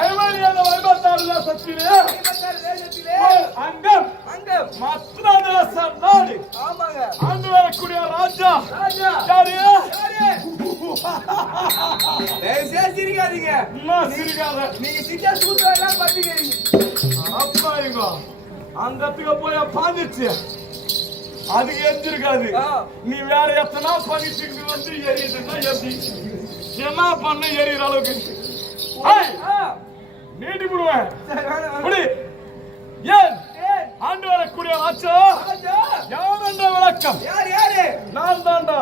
ஐவரியான வைபத்தாறு சக்தியிலே அங்கம் மற்ற நாடு ஆண்டு வரக்கூடிய ராஜா சிரிக்காதீங்க நீங்க சிக்கா சூத்திரம் பத்திக்கிறீங்க அப்பா அந்த இடத்துக்கு போய் பாஞ்சிச்சு அதுக்கு எரிஞ்சிருக்காது நீ வேற எத்தனா பண்ணிட்டு வந்து எரியுதுன்னா எப்படி என்ன பண்ண எரியுற அளவுக்கு நீட்டி விடுவேன் ஏன் ஆண்டு வரக்கூடிய ராஜா யார் என்ற விளக்கம் நான் தாண்டா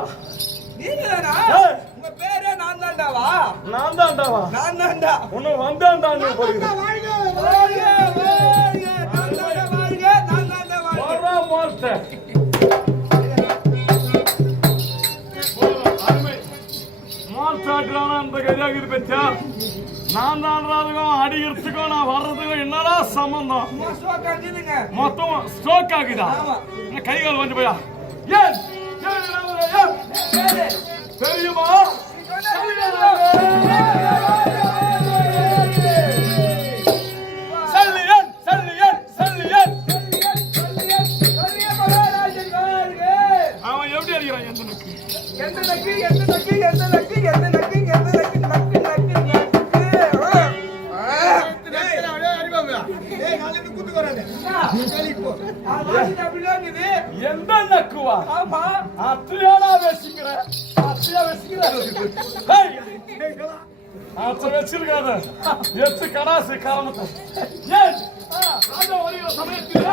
உங்க பேரே நான் தாண்டாவா நான் தாண்டா உன்னை வந்தாண்டான்னு போகிறேன் அந்த கஜாகிரி பச்சா நான் தாண்டதுக்கும் அடிக்கிறதுக்கும் நான் வர்றதுக்கும் என்னடா சம்பந்தம் மொத்தம் ஸ்ட்ரோக் ஆகுதா கைகால் வந்து போயா ஏன் தெரியுமா அவன் எப்படி அடிக்கிறான் எந்த நக்கு எந்த நக்குவா அத்தையாடா வச்சுக்கிற அத்தை வச்சிருக்காத எத்து கடாசு காரணத்தை ஏன் வருகிற சமயத்தில்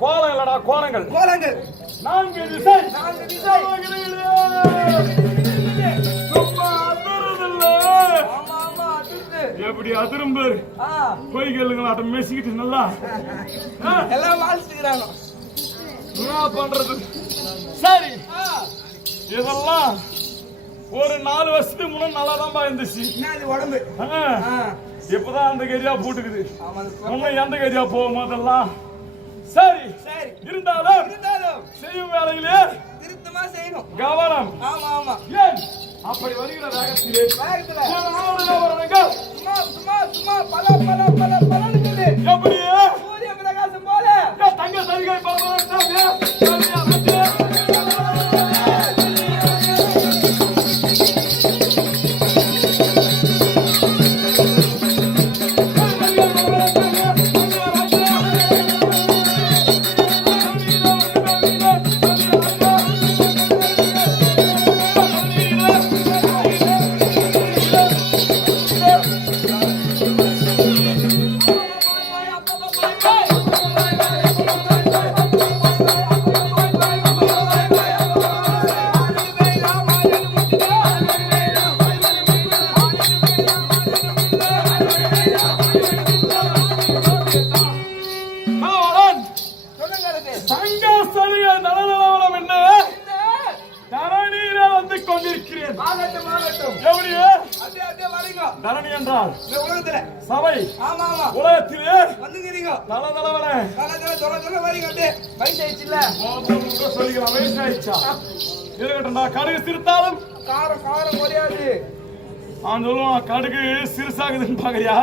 கோலம் இல்லடா கோலங்கள் நான்கு திசை எப்படி அதிரும் பேர் போய் கேளுங்களா அட்ட மேசிக்கிட்டு நல்லா எல்லாம் வாழ்த்துக்கிறாங்க என்ன பண்றது சரி இதெல்லாம் ஒரு 4 வருஷத்துக்கு முன்னாடி நல்லா தான் இருந்துச்சு உடம்பு இப்பதான் அந்த கரியா போட்டுக்குது இன்னும் எந்த கரியா போகும் அதெல்லாம் சரி இருந்தாலும் செய்யும் வேலையிலே திருத்தமா செய்யணும் கவனம் ஏன் அப்படி வருகிற வேகத்திலே சும்மா பல எப்படி சூரிய பிரகாசம் போல தங்க சரிகை தரணி என்றால் சபை உலகத்திலே சொல்லிக்கலாம் வயசு ஆயிடுச்சா இருக்கட்டும்டா கடுகு சிரித்தாலும் காரம் குறையாது அவன் சொல்லுவான் கடுகு சிறுசாகுதுன்னு பாக்குறியா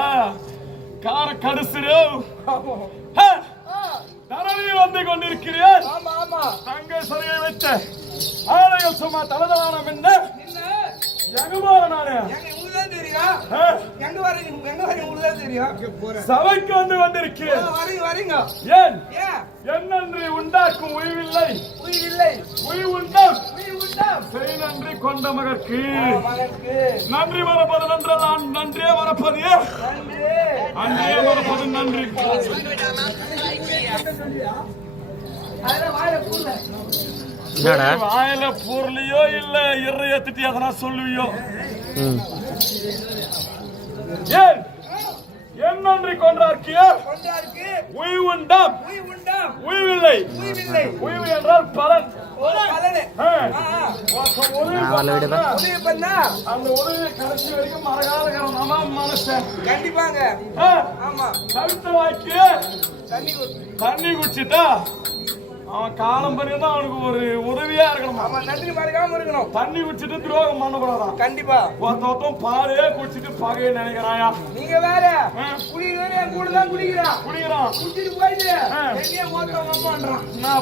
கார கடுசிரு தரணி வந்து கொண்டிருக்கிறேன் தங்க சரியை வச்ச ஆலயம் சும்மா தலதலானம் என்ன எகுமாறனானே தெரியும். எங்க வரீங்க உங்களுக்கு தான் தெரியும். சபைக்கு வந்திருக்கேன். வரீங்க. ஏன் ஏன் என்னன்றி உண்டாக்கும் உய்வில்லை உயிரில்லை உய்வுண்டாம் உண்டாம் செய் நன்றி கொண்ட மகற்கு மகனுக்கு நன்றி மறப்பது நன்றால் நன்றே மறப்பது நன்றி. அன்றே மறப்பது நன்றி. அதெல்லாம் வாயில கூடல. வாயில பொருளையோ இல்ல இறை ஏத்துட்டு எதனா சொல்லுவியோ. ஏன் என் நன்றி கொண்டார்க்கியோ கொண்டாருக்கு உய்வுண்டாம் உண்டாம் உய்வில்லை. உயிரில்லை உய்வு என்றால் பலன். ஒரு பலனே. ஒருத்தன் உதவி பண்ணா, அந்த உதவியை கடைசி வரைக்கும் மறக்காத மனுஷன். கண்டிப்பாங்க. ஆமா கவித்த வாக்கி தண்ணி குடிச்சிட்டா அவன் காலம் பரியதான் அவனுக்கு ஒரு உதவியா இருக்கணும். அவன் நன்றி மறக்காம இருக்கணும். தண்ணி குடிச்சிட்டு துரோகம் பண்ணக்கூடாதான். கண்டிப்பா. ஒருத்தன் பாலே குடிச்சிட்டு பகையை நினைக்கிறாயா? நீங்க வேற குடிக்கிற என் கூட தான் குடிக்கிறான். குடிச்சிட்டு போயிட்டு எங்கேயே மொத்தம் பண்றான். என்ன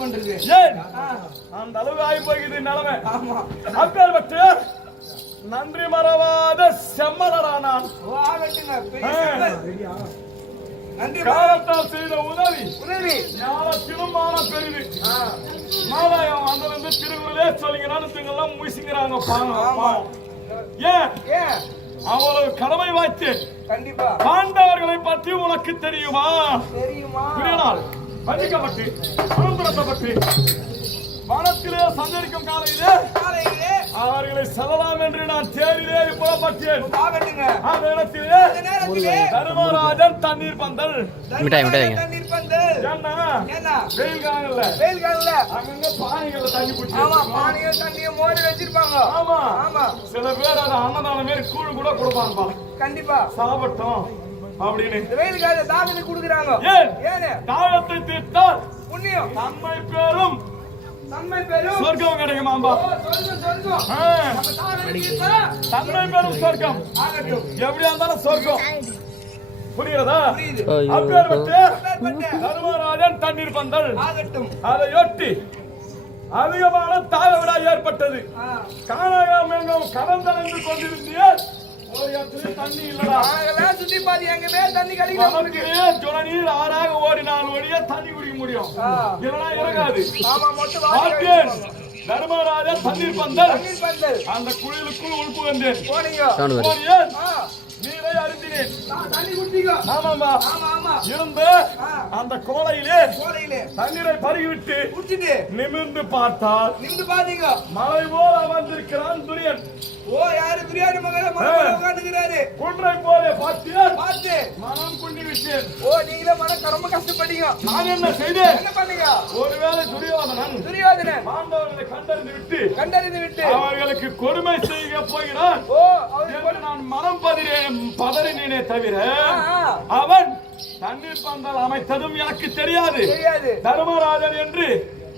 பண்றது? ஏன் அந்த அளவு ஆகி போய்க்குது நிலைமை. ஆமா அப்பேர் பட்டு நன்றி மறவாத செம்மலரானான். நன்றி காலத்தால் செய்த உதவி உதவி ஞானத்திலும் மான பெரிது. மாதாயம் அந்த திருக்குறளே சொல்லிக்கிறான்னு முயற்சிங்கிறாங்க. ஏன் அவ்வளவு கடமை வாய்த்து கண்டிப்பா பாண்டவர்களை பற்றி உனக்கு தெரியுமா? தெரியுமா? பதிக்கப்பட்டு அனுப்புறப்பட்டு வனத்திலே சஞ்சரிக்கும் காலையிலே அவர்களை செல்லலாம் என்று நான் தேடிலே புறப்பட்டேன். அந்த இடத்திலே தர்மராஜன் தண்ணீர் பந்தல். தண்ணீர் பந்தல் என்ன வெயில் காலங்கள்ல அங்கங்க பானைகள்ல தண்ணி குடிச்சு. ஆமா பானைகள் தண்ணியை மோடி வச்சிருப்பாங்க. ஆமா ஆமா சில பேர் அதை அன்னதானம் மாரி கூழ் கூட கொடுப்பாங்கப்பா. கண்டிப்பா சாப்பிட்டோம் அப்படின்னு வெயில் காலத்துல தாகத்தை குடுக்குறாங்க. ஏன் தாகத்தை தீர்த்தால் புண்ணியம் நன்மை பெறும் சொர்க்கம் கிடைக்குமாம்பா. தன்மை பெறும் சொர்க்கம் எப்படியா இருந்தாலும் சொர்க்கம். புரியுறதா? அப்பேற்பட்டு தர்மராஜன் தண்ணீர் பந்தல் அதையொட்டி அதிகமான தாழ்விடா ஏற்பட்டது. காணாம கடந்தடைந்து கொண்டிருந்தீர். ஒரு இடத்துல தண்ணி இல்லடா. சுத்தி பாதி எங்கமே தண்ணி கிடைக்கும். ஜுரநீர் ஆறாக ஓடினால் ஒழிய தண்ணி குடிக்க முடியும். இல்லனா இறங்காது. தர்மராஜன் தண்ணீர் பந்தல் அந்த குழிலுக்குள் உள்புகந்தேன். நீரை அருந்தினேன். ஆமாமா இருந்து அந்த கோலையிலே தண்ணீரை பருகிவிட்டு நிமிர்ந்து பார்த்தால் மலை போல அமர்ந்திருக்கிறான் துரியன். ஓ யாரு துரியாத மகன உட்கார்ந்துக்கிறாரு. குன்றை போல பார்த்து மனம் குண்டி விட்டேன். ஓ நீங்களே மன ரொம்ப கஷ்டப்பட்டீங்க. நான் என்ன செய்தேன்? என்ன பண்ணீங்க? ஒருவேளை துரியோதனன் பாண்டவர்களை கண்டறிந்து விட்டு அவர்களுக்கு கொடுமை செய்ய போகிறான். ஓ நான் மனம் பதறினேனே தவிர அவன் தண்ணீர் பந்தல் அமைத்ததும் எனக்கு தெரியாது. தர்மராஜன் என்று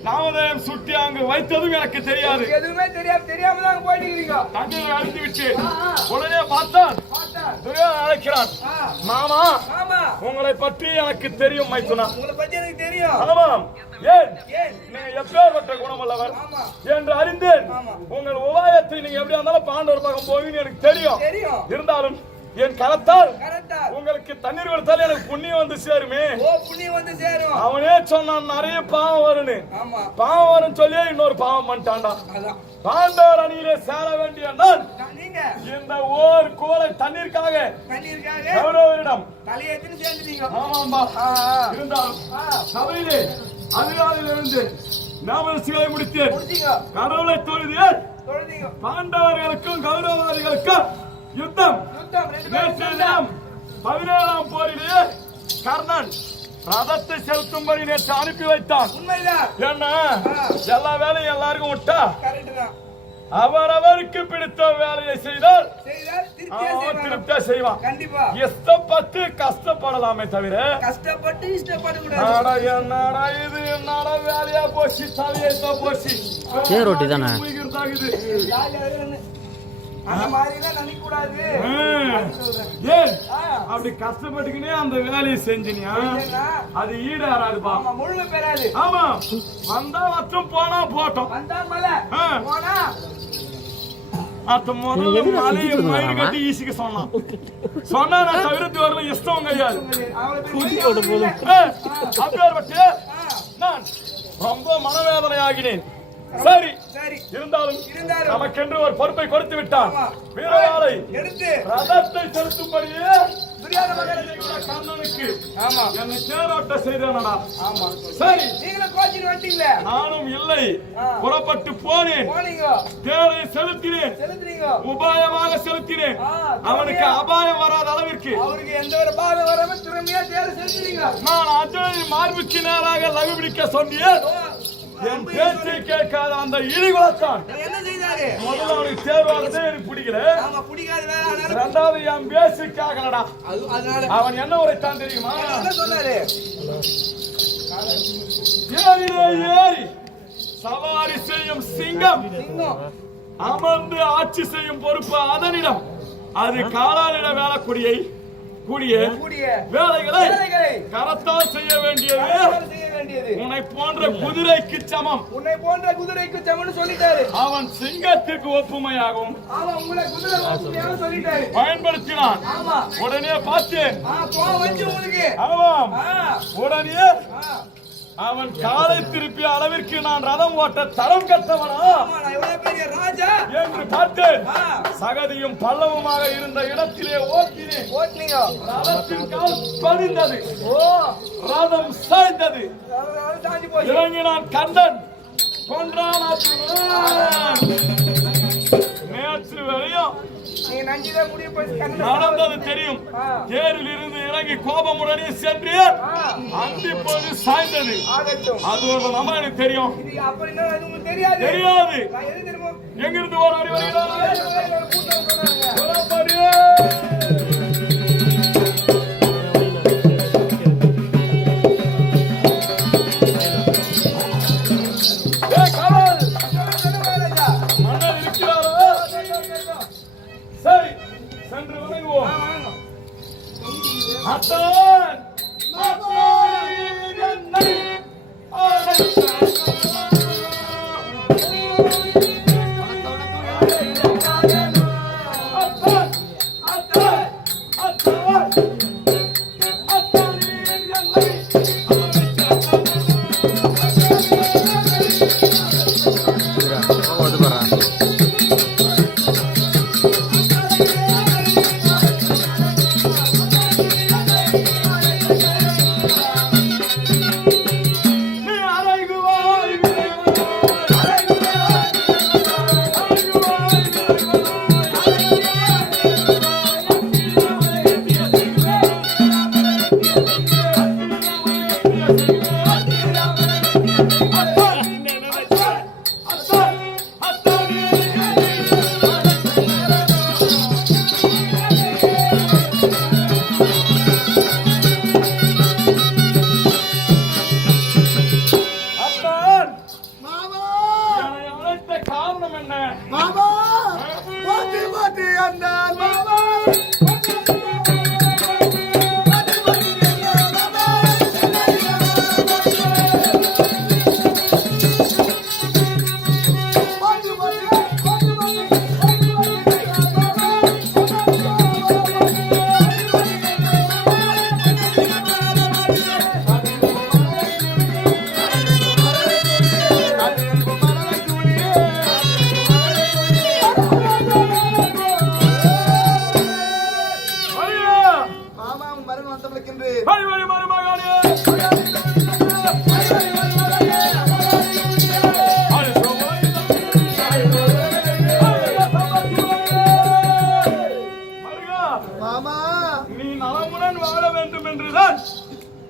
நாமதேயம் சுட்டி அங்கு வைத்ததும் எனக்கு தெரியாது. எதுவுமே தெரியாம தான் போயிட்டு தண்ணீரை அழித்து விட்டு உடனே பார்த்தான் துரியோதனன் அழைக்கிறான். மாமா உங்களை பற்றி எனக்கு தெரியும் மைத்துனா. உங்களை பற்றி எனக்கு தெரியும். ஆமாம். ஏன் நீங்க எப்பேற்பட்ட குணமல்லவர் என்று அறிந்தேன். உங்கள் உபாயத்தை நீங்க எப்படி இருந்தாலும் பாண்டவர் பக்கம் போவீங்கன்னு எனக்கு தெரியும். இருந்தாலும் என் கரத்தால் உங்களுக்கு தண்ணீர் கொடுத்தால் எனக்கு புண்ணியம் வந்து சேருமே. அவனே சொன்னான் நிறைய பாவம் வரும்னு. பாவம் வரும் சொல்லி இன்னொரு பாவம் பண்ணிட்டான்டா. பாண்டவர் அணியிலே சேர வேண்டிய நான் இந்த ஓர் கோலை தண்ணீருக்காக கௌரவரிடம் ஆமாம்பா இருந்தாலும் சபையிலே அதிகாரியிலிருந்து நாமசிகளை முடித்தேன். கடவுளை தொழுதேன். பாண்டவர்களுக்கும் கௌரவாதிகளுக்கும் யுத்தம் 17ஆம் போரிலே கர்ணன் ரதத்தை செலுத்தும்படி நேற்று அனுப்பி வைத்தான். என்ன எல்லா வேலையும் எல்லாருக்கும் விட்டா அவரவருக்கு பிடித்த வேலையை செய்தால் திருப்தியா செய்வான். இஷ்டப்பட்டு கஷ்டப்படலாமே தவிர கஷ்டப்பட்டு இஷ்டப்படக்கூடாது. என்னடா இது என்னடா வேலையா போச்சு தலையா போச்சு ரொட்டி தானே அப்படி கஷ்டப்பட்டுக்கினே அந்த வேலையை செஞ்சினியா அது ஈடாராதுப்பா. முழுமை பெறாது. ஆமா வந்தா வச்சும் போனா போட்டோம். அத்த முதல்ல மலையை மயிறு கட்டி ஈசிக்க சொன்னான். சொன்னா நான் தவிர்த்து வரல இஷ்டம் கிடையாது. அப்பேற்பட்டு நான் ரொம்ப மனவேதனை ஆகினேன். சரி இருந்தாலும் நமக்கென்று ஒரு பொறுப்பை கொடுத்து விட்டான். வீரவாளை எடுத்து ரதத்தை செலுத்தும்படியே கண்ணனுக்கு என்னை தேரோட்ட செய்தேனடா. சரி நானும் இல்லை புறப்பட்டு போனேன். தேரை செலுத்தினேன், உபாயமாக செலுத்தினேன். அவனுக்கு அபாயம் வராத அளவிற்கு நான் அர்ஜுனனின் மார்புக்கு நேராக லகு பிடிக்க சொன்னேன். என் பேச்சை கேட்காத அந்த இழிகுலத்தான் முதல்ல அவனுக்கு தேர்வானதே எனக்கு பிடிக்கல. இரண்டாவது என் பேச்சு கேட்கலடா. அவன் என்ன உரைத்தான் தெரியுமா? ஏறி சவாரி செய்யும் சிங்கம் அமர்ந்து ஆட்சி செய்யும் பொறுப்பு அதனிடம். அது காலாளிட வேலைக்குடியை கூடிய வேலைகளை கரத்தால் செய்ய வேண்டியது உன்னை போன்ற குதிரைக்கு சமம். சொல்லிட்டாரு. அவன் சிங்கத்திற்கு ஒப்புமையாகவும் பயன்படுத்தினான். உடனே பார்த்தேன். ஆமாம், உடனே அவன் காலை திருப்பிய அளவிற்கு நான் ரதம் ஓட்ட தரம் கட்டவனா என்று பார்த்தேன். சகதியும் பள்ளவுமாக இருந்த இடத்திலே ஓட்டினேன். ரதத்தின் கால் பதிந்தது, ரதம் சாய்ந்தது. இறங்கினான் கந்தன், கொன்றான் நேற்று வரையும் நடந்தது தெரியும். தேரில் இருந்து இறங்கி கோபமுடனே சென்று அந்திப்போது சாய்ந்தது. அது ஒரு நம்ம எனக்கு தெரியும். தெரியாது. எங்கிருந்து ஒரு அடி வருகிறார்?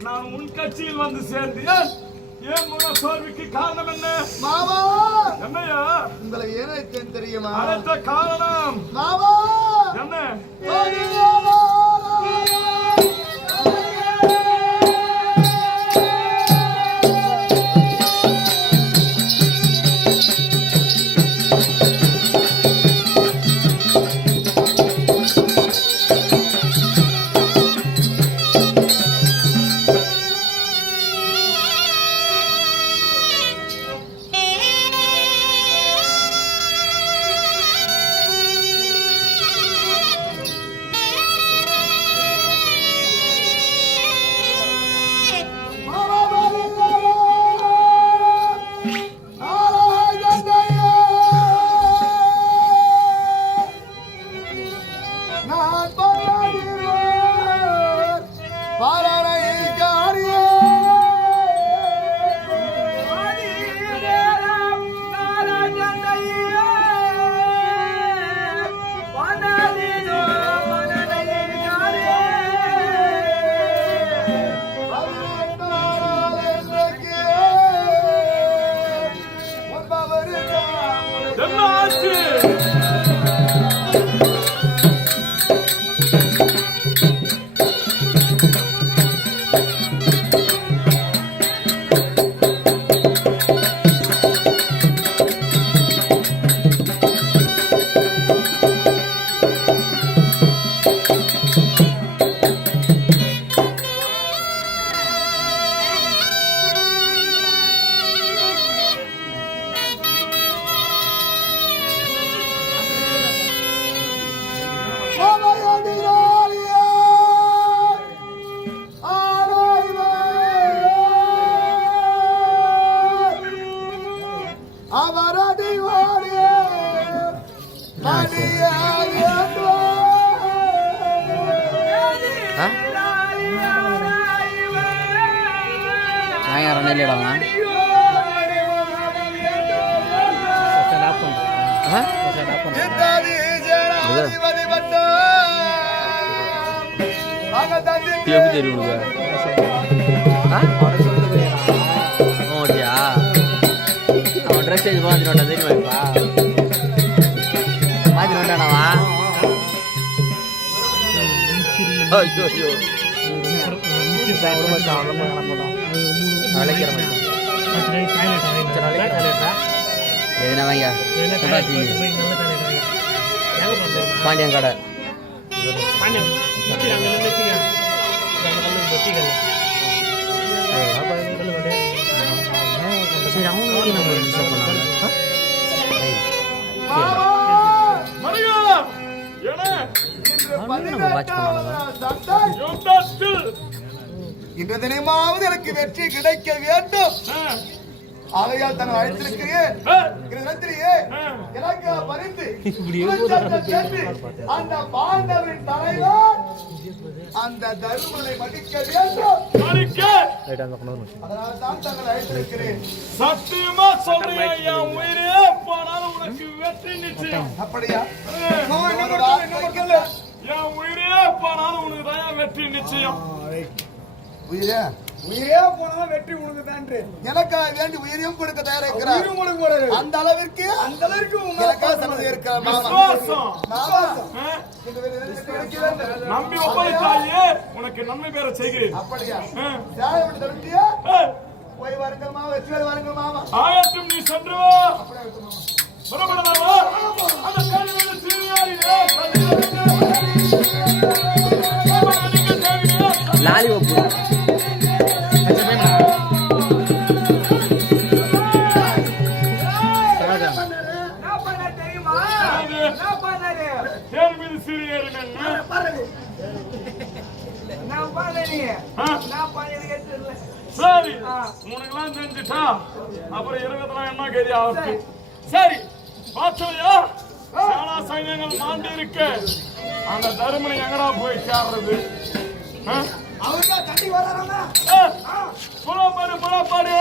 நான் உன் கட்சியில் வந்து சேர்ந்தேன். ஏன் முக சோர்வுக்கு காரணம் என்ன? மாமா என்னையா உங்களை ஏன் தெரியுமா? அடுத்த காரணம் மாமா என்ன? ஆயிரம் இல்லையாடாமா எப்படி தெரியும் ஓட்டியா அவன் ட்ரெஸ் இது மாத்திட்டு வந்தா தெரியுமாப்பா மாத்திட்டு வந்தானவா ஐயோ ஐயோ எதுனா வாங்க பாண்டியன் கடை சரி அவங்க நம்ம டிஸ்டர்ப் பண்ணாங்க நம்ம வாட்ச் பண்ணாங்க இன்று தினமாவது எனக்கு வெற்றி கிடைக்க வேண்டும். ஆகையால் தன்னை அழைத்திருக்கிறேன். எனக்கு பரிந்து அந்த பாண்டவரின் தலைவர் அந்த தருமனை மடிக்க வேண்டும். அதனால தான் தங்களை அழைத்திருக்கிறேன். சத்தியமா சொல்றேன், என் உயிரே போனாலும் உனக்கு வெற்றி நிச்சயம். அப்படியா? என் உயிரே போனாலும் உனக்கு தான் வெற்றி நிச்சயம். உயிரே உயிரே போனாலும் வெற்றி உனக்கு தான். எனக்காக வேண்டி உயிரையும் கொடுக்க தயாரிக்கிறார். அந்த அளவிற்கு நம்பி ஒப்படைத்தாயே உனக்கு நன்மை பெற செய்கிறேன். அப்படியா? போய் வருங்கள் மாமா, வெற்றி வருங்கள் மாமா. ஆயத்தும் நீ சென்று புறப்படலாமா? அந்த கேள்வி சீனியாரிலே லாலி ஒப்பு சரி உனக்கெல்லாம் தெரிஞ்சுட்டா அப்புறம் இருக்கதெல்லாம் என்ன கேரி ஆகுது. சரி பாச்சையா சாலா சைன்யங்கள் மாண்டு இருக்க அந்த தருமனை எங்கடா போய் சேர்றது? புறப்பாடு புறப்பாடு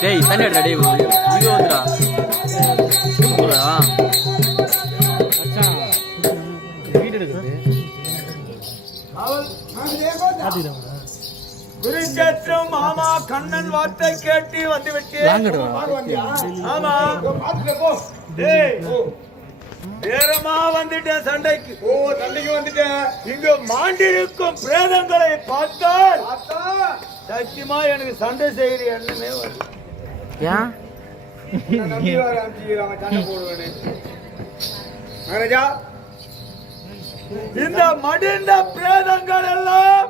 டேய் தண்ணி எடுடா டேய் வீடியோ வந்துடா வீடியோ எடுக்குது குருச்சேத்திரம் மாமா கண்ணன் வார்த்தை கேட்டு வந்து விட்டேன். ஆமா நேரமா வந்துட்டேன் சண்டைக்கு. சண்டைக்கு வந்துட்டேன். இங்க மாண்டிருக்கும் பிரேதங்களை பார்த்தால் சத்தியமா எனக்கு சண்டை செய்யற எண்ணமே வருது. ஏன் சண்டை போடுவேன் மகாராஜா. இந்த மடிந்த பிரேதங்கள் எல்லாம்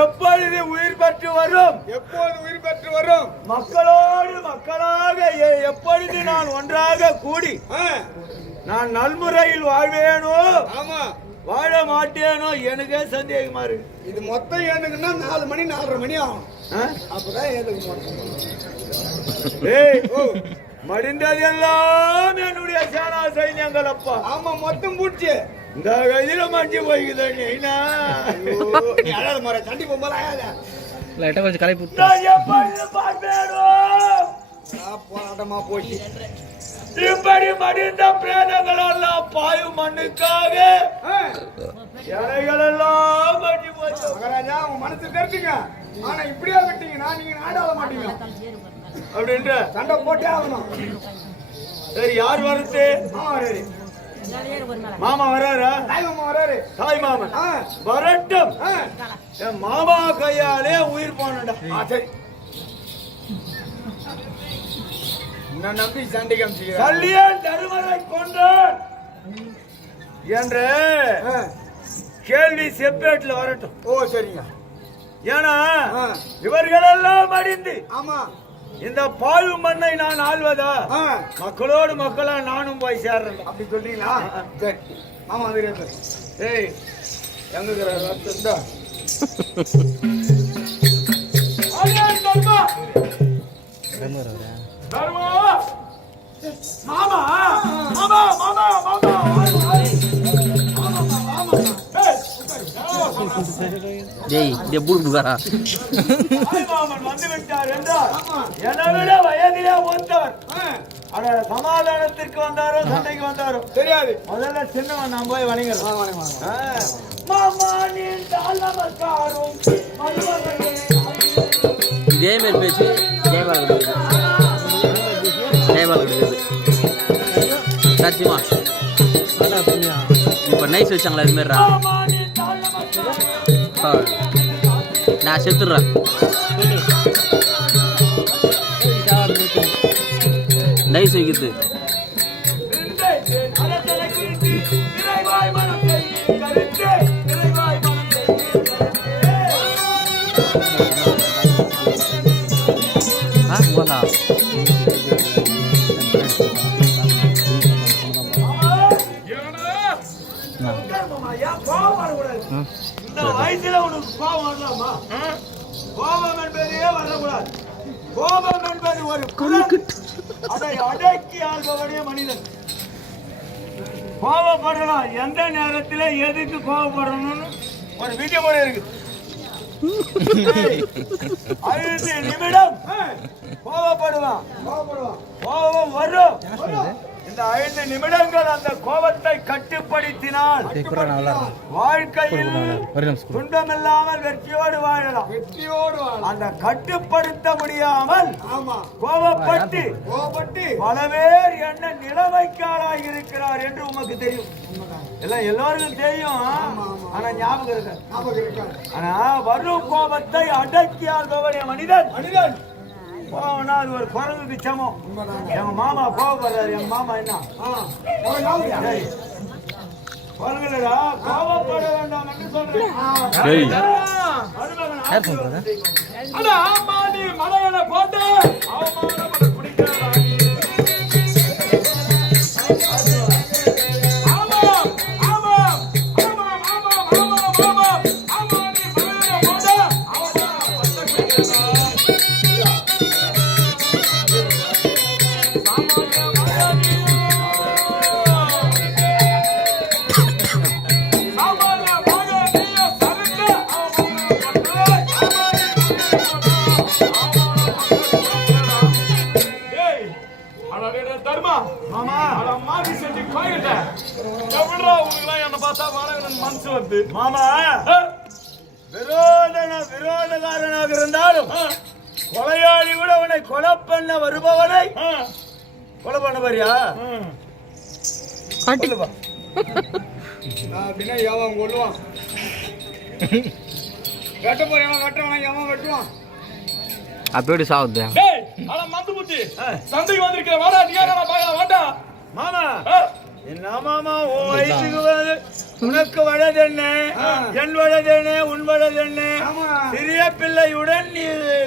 எப்பொழுது உயிர் பெற்று வரும்? எப்பொழுது உயிர் பெற்று வரும்? மக்களோடு மக்களாக எப்பொழுது நான் ஒன்றாக கூடி நான் நல்முறையில் வாழ்வேனோ வாழ மாட்டேனோ எனக்கே சந்தேகமா இருக்கு. இது மொத்தம் ஏனுக்குன்னா 4 மணி 4:30 மணி ஆகும். அப்பதான் ஏதுக்கு மடிந்தது எல்லாம் என்னுடைய சேனா சைன்யங்கள் அப்பா. ஆமா மொத்தம் பூச்சி இந்த கையில மஞ்சு போய்க்குது. சண்டி லைட்டா கொஞ்சம் கலை புட்டு போராட்டமா போச்சு. இப்படி மடிந்த பிரேதங்கள் எல்லாம் பாயு மண்ணுக்காக இலைகள் எல்லாம் மஞ்சு போச்சு. மகாராஜா உங்க மனசு தெரிஞ்சுங்க. ஆனா இப்படியே விட்டீங்கன்னா நீங்க நாடாள மாட்டீங்க அப்படின்ற சண்டை போட்டே ஆகணும். சரி யார் வருது? மாமா வராரா? தாய் மாமா வராரு. தாய் மாமன் வரட்டும். என் மாமா கையாலே உயிர் போனடா. சரி நம்பி சண்டை கல்லியான் தருமரை கொண்டான் என்ற கேள்வி செப்பேட்ல வரட்டும். ஓ சரிங்க. ஏன்னா இவர்கள் எல்லாம் அடிந்து ஆமா இந்த பாழு மண்ணை நான் ஆள்வதா மக்களோடு மக்களா நானும் போய் சேர்றேன். அப்படி சொல்றீங்களா? சரி ஆமா ஏய் எங்க ரத்தம் மாமா மாமா மாமா மாமா டேய் டேய் புடுங்கடா மாமன் வந்து விட்டார் என்றால் என்னை விட வயதிலே மூத்தவர். அட சமாதானத்திற்கு வந்தாரோ சண்டைக்கு வந்தாரோ தெரியாது. முதல்ல சின்னவன் நான் போய் வணங்குறேன். மாமா நீ நமஸ்காரம் இதே மாதிரி பேச்சு ஜெயபால் கிடையாது சத்தியமா இப்போ நைஸ் வச்சாங்களா இது மாதிரிடா நான் செத்துடுறேன் நைஸ் வைக்கிறது போதா இந்த வயசுல உனக்கு கோபம் வரலாமா? கோபம் என்பதே வரக்கூடாது. கோபம் என்பது ஒரு குணம். அதை அடக்கி ஆள்பவனே மனிதன். கோபப்படலாம், எந்த நேரத்தில் எதுக்கு கோபப்படணும்னு ஒரு விதிமுறை இருக்கு. 5 நிமிடம் கோபப்படுவான், கோபம் வரும். இந்த 5 நிமிடங்கள் அந்த கோபத்தை கட்டுப்படுத்தினால் வாழ்க்கையில் துன்பமில்லாமல் வெற்றியோடு வாழலாம். அந்த கட்டுப்படுத்த முடியாமல் கோபப்பட்டு பல பேர் என்ன நிலைமைக்கு ஆளாகி இருக்கிறார் என்று உமக்கு தெரியும். எல்லாம் எல்லோருக்கும் தெரியும், ஆனா ஞாபகம் இருக்க. ஆனா வரும் கோபத்தை அடக்கி ஆள்பவனே மனிதன். கோபம்னா அது ஒரு குரங்குக்கு சமம். எங்க மாமா கோபப்படுறாரு. எங்க மாமா என்ன குரங்குலடா, கோபப்பட வேண்டாம் என்று சொல்றேன். மலையனை போட்டு அவமானப்பட பிடிக்கிறாரா? மாமா விரோதகாரனாக இருந்தாலும் கொலையாளி கூட உன்னை கொலை பண்ண வருபவனை கொலை பண்ண பாரியா? அப்படின்னா எவன் கொள்ளுவான், வெட்ட போறவன் வெட்டுவான், எவன் வெட்டுவான். அப்படி சாவுது மந்து புத்தி சந்தைக்கு வந்திருக்கிற வாடா மாமா. என்ன மாமா உன் வயசுக்கு வந்து உனக்கு வளதென்ன, என் வளதென்ன, உன் வளதென்ன? சிறிய பிள்ளையுடன் நீ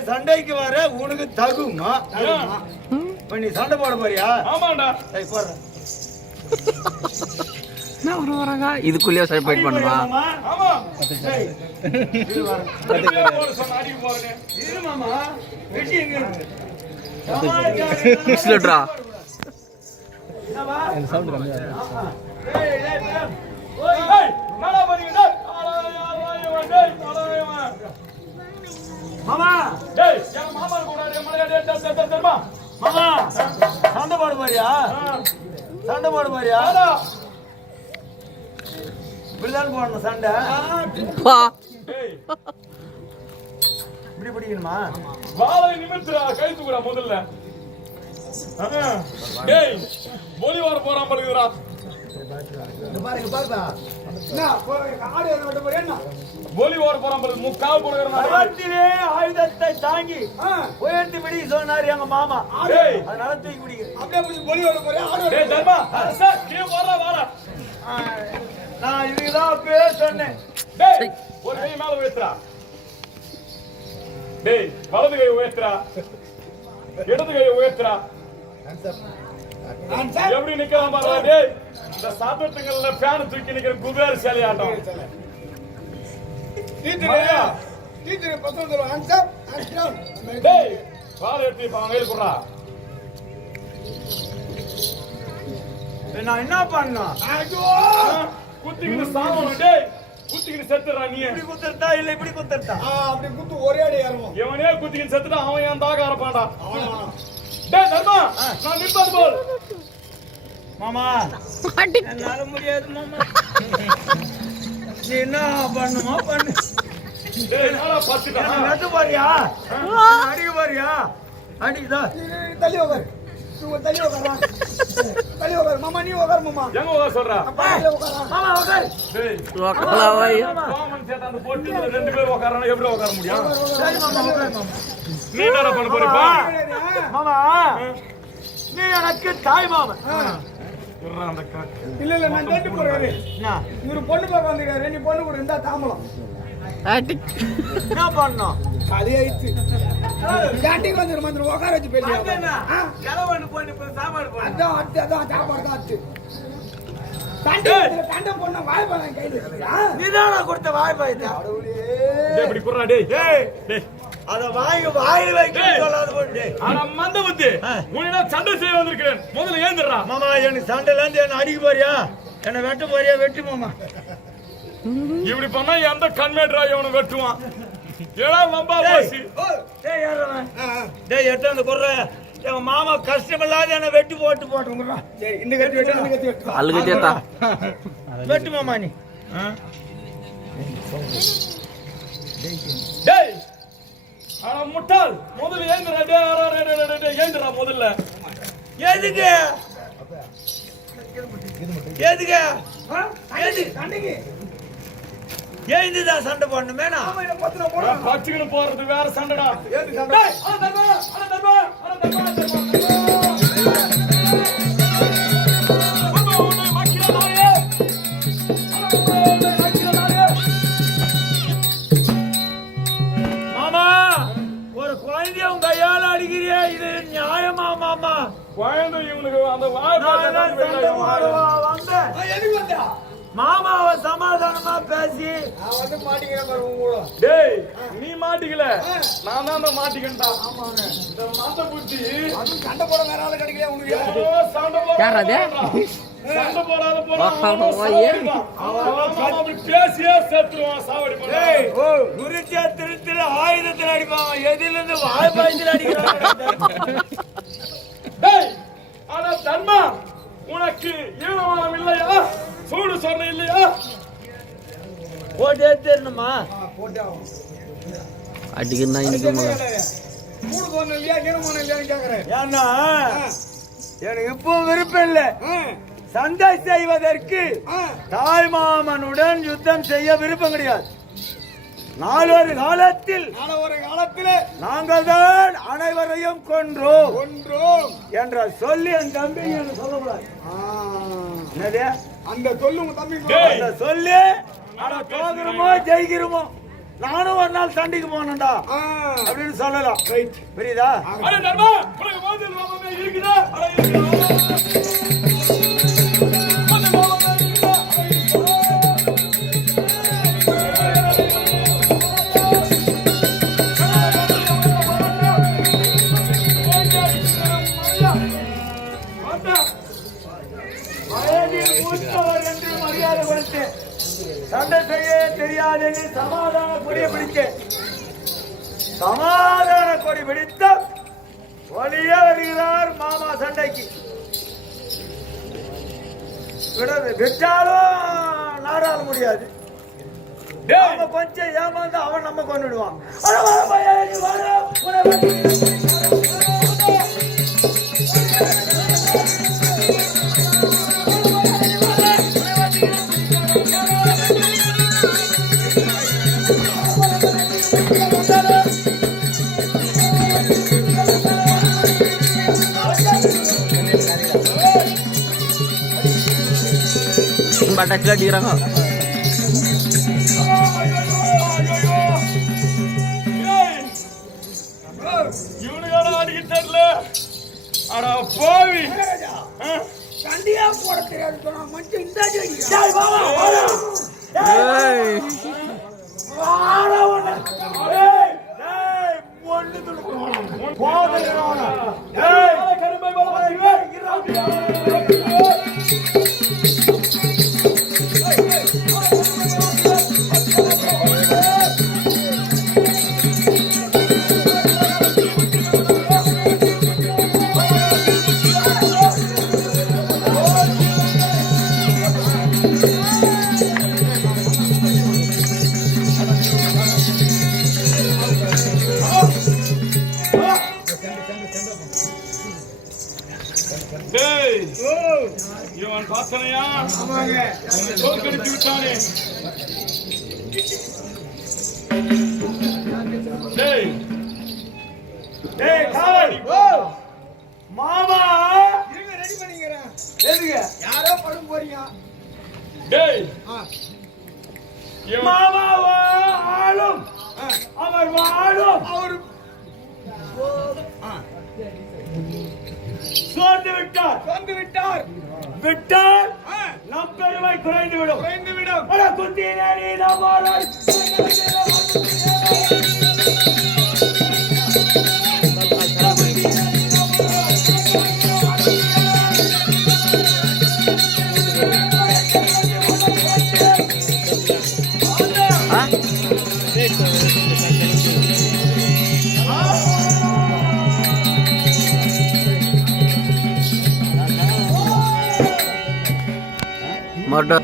சண்டைக்கு வர உனக்கு தகுமா? இப்ப நீ சண்டை போட போறியா? ஆமாண்டா. போடுறேன். இதுக்குள்ளேயே செலிப்ரேட் பண்ணுமா? ஆமா. இரு மாமா, வெட்டி எங்க இருக்கு? சண்டை போட போறியா? சண்டை போட போறியா? இப்படிதான் போடணும் சண்டை. இப்படி பிடிக்கணுமா? வாழை நிமிர்த்துறா, கை தூக்குறா முதல்ல. டேய் போலி வர போறான் படுக்குறா. போலி வர போறான் படுக்கு முக்காவு போடுறான். ஆயுதத்தை தாங்கி உயர்த்தி பிடி சொன்னாரு எங்க மாமா. அதனால தூக்கி பிடிக்கிறேன். அப்படியே போலி வர போறேன். தர்மா வாடா. நான் இதுதான் பேர் சொன்னேன். டேய் ஒரு கை மேல உயர்த்துறா. டேய் வலது கை உயர்த்துறா, இடது கை உயர்த்துறா. எப்படி நிக்கலாம் பாரு. டேய் இந்த சாப்பிட்டுங்கள்ல ஃபேன் தூக்கி நிக்கிற குபேர் சேலையாட்டம். டேய் வாழை எடுத்து அவங்க கையில் போடுறா. நான் என்ன பண்ணோம்? குத்திக்கிட்டு சாவணும் டேய். குத்திக்கிட்டு செத்துறா நீ. இப்படி குத்துறதா இல்ல இப்படி குத்துறதா? அப்படி குத்து ஒரே அடி ஏறுவோம். இவனே குத்திக்கிட்டு செத்துட்டா அவன் ஏன் தாக அரப்பான்டா. டேய் தர்மா நான் நிப்பாது போல். மாமா என்னால முடியாது மாமா. நீ என்ன பண்ணுமோ பண்ணு. டேய் நாளா பாத்துடா. வெட்டு பாரியா? அடிக்க பாரியா? அடிக்குதா? தள்ளி உட்காரு. தள்ளி உட்காரா. தள்ளி உட்காரு. மாமா நீ உட்காரு மாமா. எங்க உட்கார சொல்றா? பக்கத்துல உட்காரா. மாமா உட்காரு. டேய் உக்காலாவாய் மாமன் சேட்ட அந்த போட்டில ரெண்டு பேரும் உட்காரனா எப்படி உட்கார முடியும்? சரி மாமா உட்காரு மாமா. நீ என்ன பண்ண போறப்பா? மாமா நீ எனக்கு தாய் மாமன். இருடா அந்த காக்கு. இல்ல நான் கேட்டு போறேன். என்ன இவரு பொண்ணு பார்க்க வந்திருக்காரு. நீ பொண்ணு கூட இருந்தா தாம்பலம். என்ன பண்ணோம்? அது ஆயிடுச்சு. கேட்டிங் வந்து உட்கார வச்சு பேசுறேன். கிளவண்டு போட்டு சாப்பாடு போடு. அதான் சாப்பாடு தான் ஆச்சு. கண்ட பொண்ணு வாய்ப்பாங்க கையில வச்சுக்கா. நீதானா கொடுத்த வாய்ப்பா இது? டேய் இப்படி குறடா டேய். டேய் அத வாயில வைக்க சொல்லாத போடு. ஆனா மந்த புத்தி. உன்னை சண்டை செய்ய வந்திருக்கேன். முதல்ல ஏந்திரா. மாமா எனக்கு சண்டைல இருந்து என்ன அடிக்க போறியா? என்ன வெட்ட போறியா? வெட்டு மாமா. இப்படி பண்ணா எந்த கண்மேட்ரா இவனை வெட்டுவான். ஏடா வம்பா போசி. டேய் யாரவன்? டேய் எட்டாந்து குறற. என் மாமா கஷ்டம் இல்லாத என்ன வெட்டி போட்டுங்கறா. சரி இந்த கட்டி வெட்டு இந்த கட்டி வெட்டு. அழுகுதேத்தா வெட்டு மாமா நீ. டேய் ஆனா முட்டாள் முதல்ல ஏந்திரா. டேய் ஏந்திரா முதல்ல. எதுக்கு? எதுக்கு? சண்டைக்கு ஏந்துதான் சண்டை போடணுமேனா? பச்சுக்கிட்டு போறது வேற சண்டைடா. ஏது சண்டை? டேய் அட தர்மா அட தர்மா அட தர்மா தர்மா. உன்னை மக்கிரதாரே. மாமா ஒரு குழந்தைய உங்க கையால அடிக்கிறியா? இது நியாயமா மாமா? குழந்தை இவனுக்கு அந்த வாய்ப்பு வந்தேன். எதுக்கு வந்தா? மாமாவை சமாதானமா பேசி நான் வந்து மாட்டிக்கிறேன் பாரு உங்க கூட. டேய் நீ மாட்டிக்கல நான் தான் மாட்டிக்கிட்டா. இந்த மாட்ட புத்தி அதுவும் சண்டை போட வேற ஆளு கிடைக்கல உனக்கு. சண்டை போட யார் அது? சண்டை போடாத போறான். அப்படி பேசியே செத்துருவான். சாவடி பண்ண குறிச்சா திருத்திர ஆயுதத்தில் அடிப்பாங்க. எதில இருந்து வாய்ப்பாய்ச்சல் அடிக்கிறாங்க. டேய் ஆனா தர்மா உனக்கு ஈழமானம் இல்லையா? சூடு சொன்ன இல்லையா? போட்டே தெரியணுமா? போட்டே ஆகும். அடிக்கிறா இன்னைக்கு மூடு போன இல்லையா நீளமான இல்லையான்னு கேக்குறேன். ஏன்னா எனக்கு இப்போ விருப்பம் இல்லை. சண்டை செய்வதற்கு தாய் மாமனுடன் யுத்தம் செய்ய விருப்பம் கிடையாது. நாளொரு காலத்தில் நாங்கள் தான் அனைவரையும் கொன்றோம் என்ற சொல்லி என் தம்பி என்று சொல்லக்கூடாது. என்னது அந்த சொல்லு உங்க தம்பி அந்த சொல்லி தோகிறோமோ ஜெயிக்கிறோமோ நானும் ஒரு நாள் சண்டைக்கு போனேன்டா அப்படின்னு சொல்லலாம். புரியுதா? அட தர்மா உனக்கு மோதல் மாமே இருக்குதா? அட இருக்குதா? மரியாதை கொடுத்து சண்டை செய்ய தெரியாது சமாதான கொடியை பிடித்தேன். சமாதான கொடி பிடித்த வழியே வருகிறார் மாமா சண்டைக்கு. விட்டாலும் நாடாள முடியாது. கொஞ்சம் ஏமாந்து அவன் நம்ம கொண்டுடுவான். பட்டாச்சு அடிக்கிறாங்க. இவனுக்கான அடிக்கிட்டல அட போவி சண்டியா போட தெரியாது சொன்னா மஞ்சள் இந்த அடி ஒண்ணு டேய் இவன் பார்த்தனையா தோற்கடித்து விட்டானே. டேய் டேய் காவல் மாமா இருங்க ரெடி பண்ணிக்கிறேன். எதுங்க யாரோ படம் போறீங்க. டேய் மாமாவா ஆளும் அவர் வாழும் அவர் சோர்ந்து விட்டார் வந்து விட்டார். விட்டால் நம் பெருமை குறைந்து விடும். குறைந்துவிடும். அட குத்தினே நீ நம்மளை மொட்டை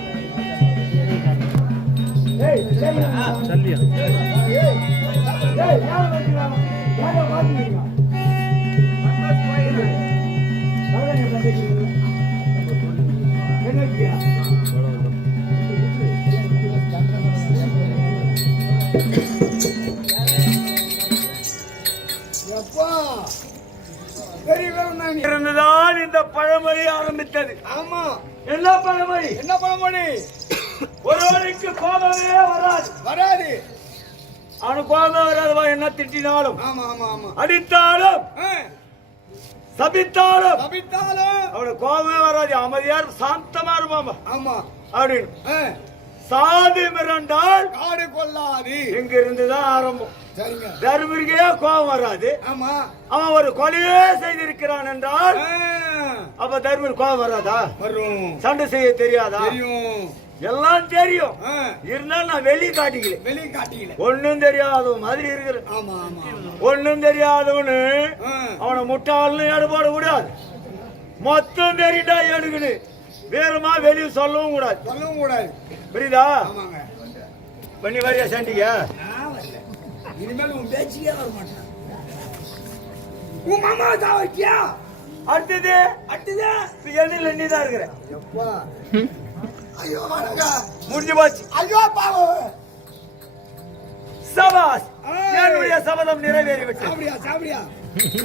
எப்பா பெரிய வேணும். இருந்துதான் இந்த பழமொழி ஆரம்பித்தது. ஆமா என்ன பழமொழி? என்ன பழமொழி? ஒருவனுக்கு கோபமே வராது. வராது. அவனுக்கு கோபமே வராதுவா. என்ன திட்டினாலும் ஆமா ஆமா ஆமா. அடித்தாலும் சபித்தாலும் தப்பித்தாலும் அவனுக்கு கோபமே வராது. அமைதியார் சாந்தமா இருப்பான் ஆமா அப்படின்னு. சாதி மிரண்டால் காடு கொள்ளாது. இங்க இருந்துதான் ஆரம்பம். சரிங்க. தர்மருக்கே கோபம் வராது. ஆமா. அவன் ஒரு கொலையே செய்திருக்கிறான் என்றால் அப்ப தர்மர் கோபம் வராதா? வரும். சண்டை செய்ய தெரியாதா? தெரியும். எல்லாம் தெரியும். இருந்தாலும் நான் வெளியே காட்டிக்கல. வெளியே காட்டிக்கல. ஒண்ணும் தெரியாத மாதிரி இருக்கிற. ஆமா ஆமா. ஒண்ணும் தெரியாதவனு அவனை முட்டாள்னு எடப்பாடு கூடாது. மொத்தம் தெரியுதா எடுக்கணு வேறுமா வெளியே சொல்லவும் கூடாது. சொல்லவும் கூடாது. புரியுதா? ஆமாங்க. பண்ணி வரியா சண்டிக்க? நான் வரல. இனிமேல் உன் பேச்சியே வர மாட்டேன். உன் மாமா தாவச்சியா? அடுத்தது அடுத்தது எண்ணில் எண்ணிதான் இருக்கிற. எப்பா ஐயோ வணங்க. முடிஞ்சு போச்சு. ஐயோ பாவம். சபாஸ், என்னுடைய சபதம் நிறைவேறிவிட்டது. சாப்பிடியா சாப்பிடியா?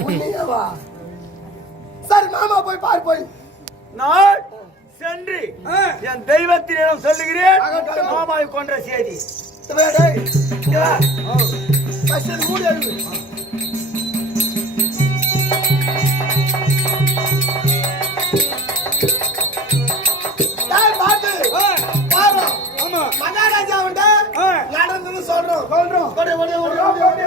உன்னையவா? சரி மாமா போய் பாரு போய். நான் சென்று என் தெய்வத்தினிடம் சொல்லுகிறேன் மாமாவை கொன்ற செய்தி. டேய் இங்க வா. பஸ்ஸில் மூடி எழுது. டேய் பாத்து. பாரு. ஆமா. மகாராஜா வந்து நடந்துன்னு சொல்றோம். ஓடி ஓடி ஓடி ஓடி.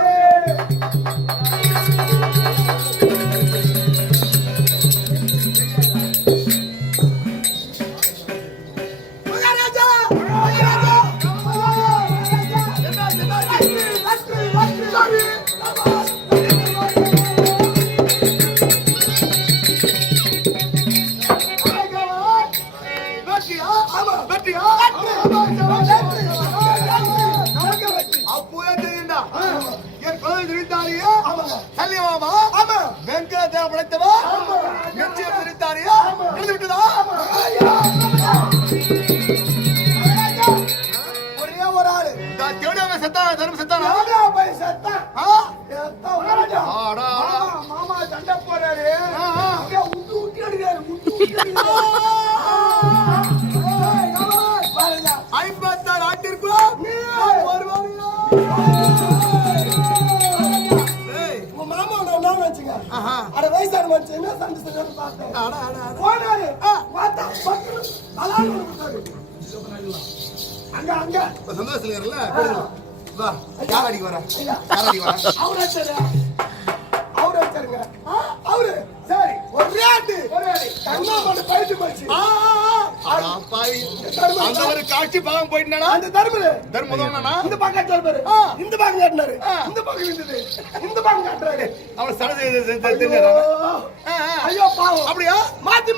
ஒரே ஒரு ஆளு மாமா சண்டை போறாரு. விட்டு அடிக்கிறாரு. பாருங்க 56 ஆட்டிற்கும் உன் மாமா நான் வச்சுங்க. அட வயசான வச்சு என்ன சண்டை செஞ்சு பார்த்தேன். போனாரு பார்த்தா அலால் கொடுத்தாரு. அங்க அங்க சந்தோஷத்துல இருக்கல வா யார் அடி வரா யார் அடி வரா அவரே வச்சாருங்க. அவரு சரி ஒரே ஆட்டு கண்ணா பண்ண பயிற்சி போச்சு. பாவி அந்த ஒரு காட்சி பாகம் போயிட்டானா அந்த தர்மதோனா இந்த பக்கம் தர்மரு இந்த பக்கம் காட்டினாரு. இந்த பக்கம் இருந்தது இந்த பக்கம் காட்டுறாரு. அவன் சடை ஐயோ பாவம். அப்படியா மாத்தி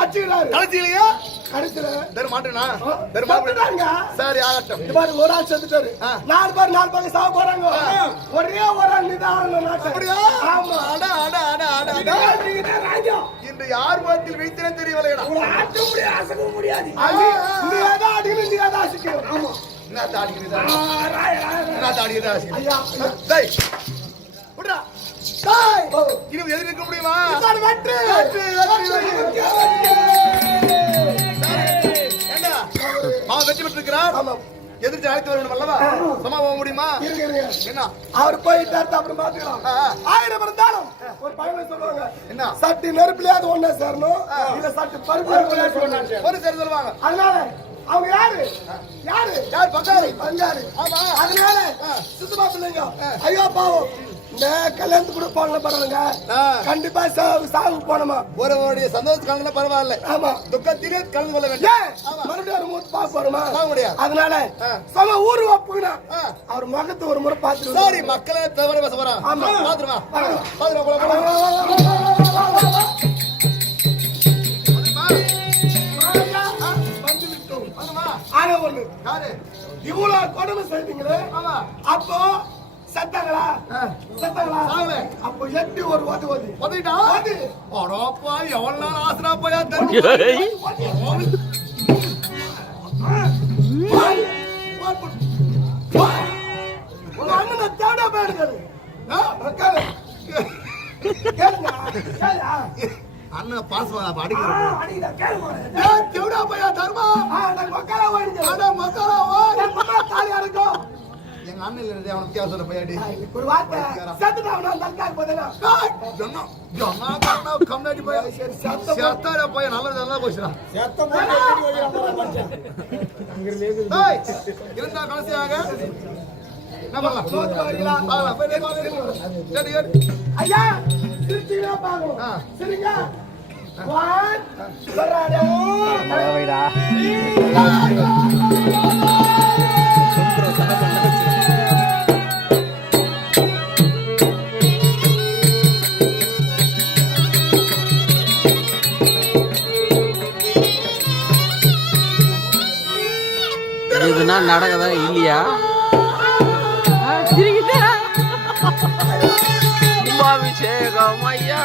அடிக்கிறாரு. கடைசியிலையா கடைசியில தர்மாட்டனா தர்மாட்டாங்க. சரி ஆகட்டும். இது பாரு ஒரு ஆள் செத்துட்டாரு. 4 பேர் 4 பக்கம் சாவ போறாங்க. ஒரே ஒரு ஆள் நிதானம் நாட்டு. அப்படியா ஆமா. அட அட அட அட ராஜா யார் முகத்தில் வைத்தனே தெரியவில்லைடா. உங்களை ஆட்ட முடியாது, அசைக்க முடியாது. நீ ஏதா அடிக்கணும், நீ ஏதா அசைக்கணும். ஆமா. என்ன தாடிக்கிறதா? ராய. என்ன தாடிக்கிறதா? ஐயா. டேய். விடுடா. டேய். இனி எதிர்க்க முடியுமா? இதான வெற்றி. ஏண்டா? மாமா வெற்றி பெற்றிருக்கிறார். ஆமா. எதிர்த்து அழைத்து வரணும் அல்லவா? சமா போக முடியுமா? என்ன? அவர் போயிட்டாரு, அப்புறம் பாத்துக்கலாம். 1000 இருந்தாலும் ஒரு பழமொழி சொல்லுவாங்க. என்ன? சட்டி நெருப்புலயாவது ஒண்ணா சேரணும், இல்ல சட்டி பருப்புல ஒரு சரி சொல்லுவாங்க. அதனால அவங்க யாரு யார் பங்காளி? பங்காளி. ஆமா. அதனால சுத்தமா பிள்ளைங்க ஐயோ பாவம் இந்த கல்யாணத்துக்கு கூட போன பாருங்க, கண்டிப்பா சாவு போனோமா. ஒருவருடைய சந்தோஷ கலந்து பரவாயில்ல. ஆமா. துக்கத்திலே கலந்து கொள்ள வேண்டும். மறுபடியும் ஒரு முறை பார்க்க போறோமா? பார்க்க முடியாது. அதனால சம ஊரு ஒப்புனா அவர் முகத்தை ஒரு முறை பார்த்துட்டு சரி, மக்களை தவற பேச போறான். ஆமா. பாத்துருமா ஆனா ஒண்ணு, யாரு இவ்வளவு கொடுமை செய்தீங்களே, அப்போ செத்தாங்களா? அப்போ எட்டி ஒரு ஓது வந்துட்டா அடப்பா எவ்வளவு நாள் ஆசரா போயா உங்க அண்ணனை தேட போயிடுறது. அண்ணன் பாசமா அடிக்கிறேன். தர்மா தாலியா இருக்கும். எங்க அண்ணன் இல்ல அவனுக்கு வித்தியாசம் போயாடி ஒரு வார்த்தை கம்னாடி போய் செத்தார போய் நல்லா போச்சுடா. இருந்தா கடைசியாக என்ன பண்ணலாம்? ஐயா சிரிச்சீங்களா பாக்கணும். சரிங்க. இதுனா நடக்குதா இல்லையா? கும்பாபிஷேகம் ஐயா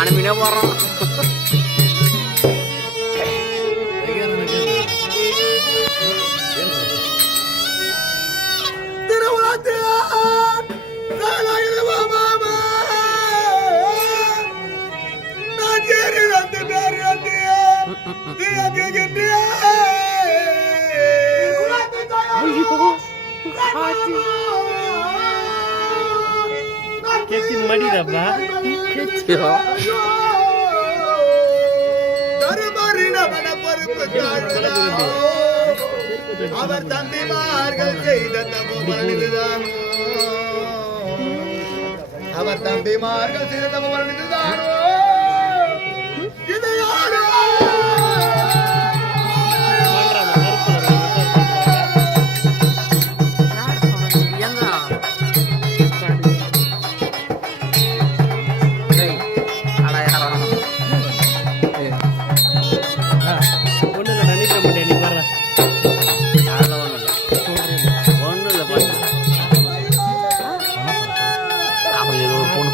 அனுப்பினே போறோம். அவர் தம்பிமார்கள் செய்த தபோபலனிதுதானோ, அவர் தம்பிமார்கள் செய்த தபோபலனிதுதானோ, இது யாரோ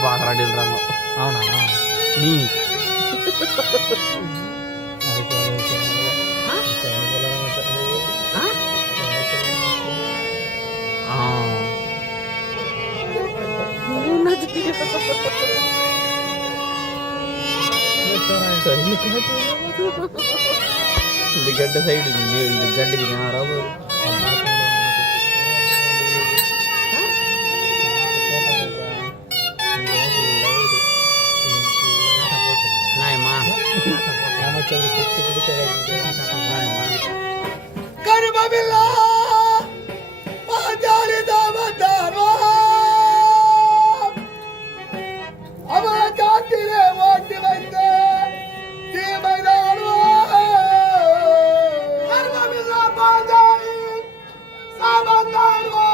பாக்குறாடின்றாங்க. அவனா நீ இந்த கட்ட சைடு இந்த கட்டுக்கு யாராவது கருமமில்லா பாஞ்சாலி தாமத்தாரோ, அவன் காட்டிலே ஓட்டி வைத்த தீமைதானோ, கருமமில்லா பாஞ்சாலி தாமத்தாரோ,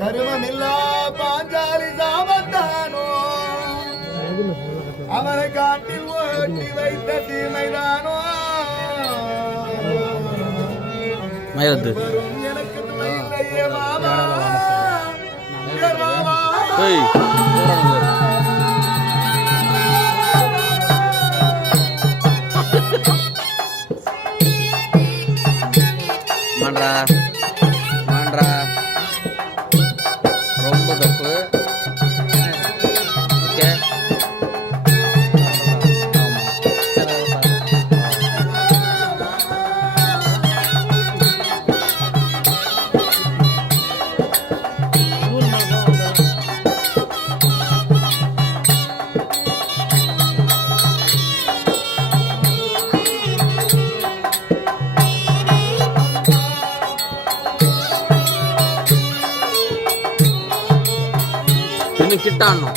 கருமமில்லா பாஞ்சாலி தாமத்தானோ, அவனை காட்டில் ஓட்டி வைத்த தீமைதானோ. மயத்து எனக்கு துணை இல்லையே மாமா ஏ மாமா ஏய் மாண்டா மாண்டா ரொம்ப தப்பு ஓகே இன்னும் கிட்டானோ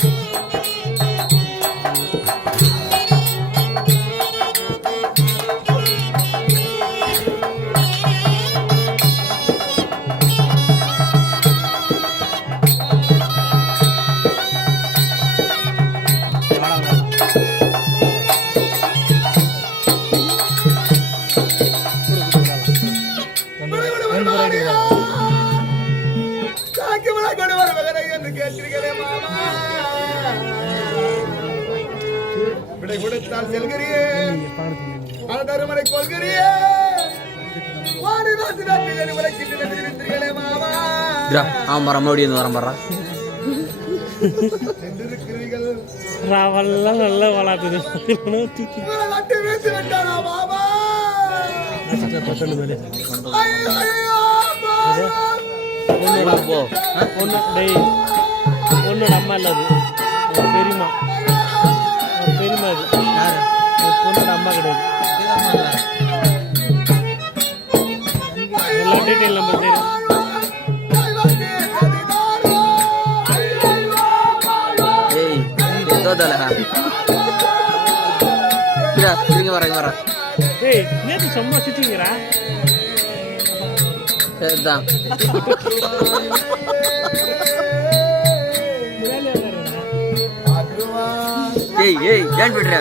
காக்கி விழா கொண்டு வர மகனை என்று கேட்டிருக்கிறேன் மாமா விடை கொடுத்தால் செல்கிறியே தருமனை கொள்கிறியே வாடி வாசி நாட்டில் விளக்கிட்டு மாமா அவன் வர மறுபடியும் வரம் வர்றான் என்றிருக்கிறீர்கள் ராவெல்லாம் நல்லா வளர்த்துது உங்களை நட்டு வீசி விட்டானா மாமா ஐயோ, ஐயோ, மாமா. போ ஒன்று டேய் ஒன்று நம்ம இல்லை அது உன் பெரியம்மா உன் பெரியம்மா அது உன் பொண்ணோட அம்மா கிடையாது எல்லா டீட்டெயில் நம்ம தெரியும் ஏய் ஏதோ தலஹா இங்க வர ஏய் நேற்று சும்மா சுற்றிங்கிறா சரிதான் வேலையை வேறா ஏய் ஏய் ஏன் விடுற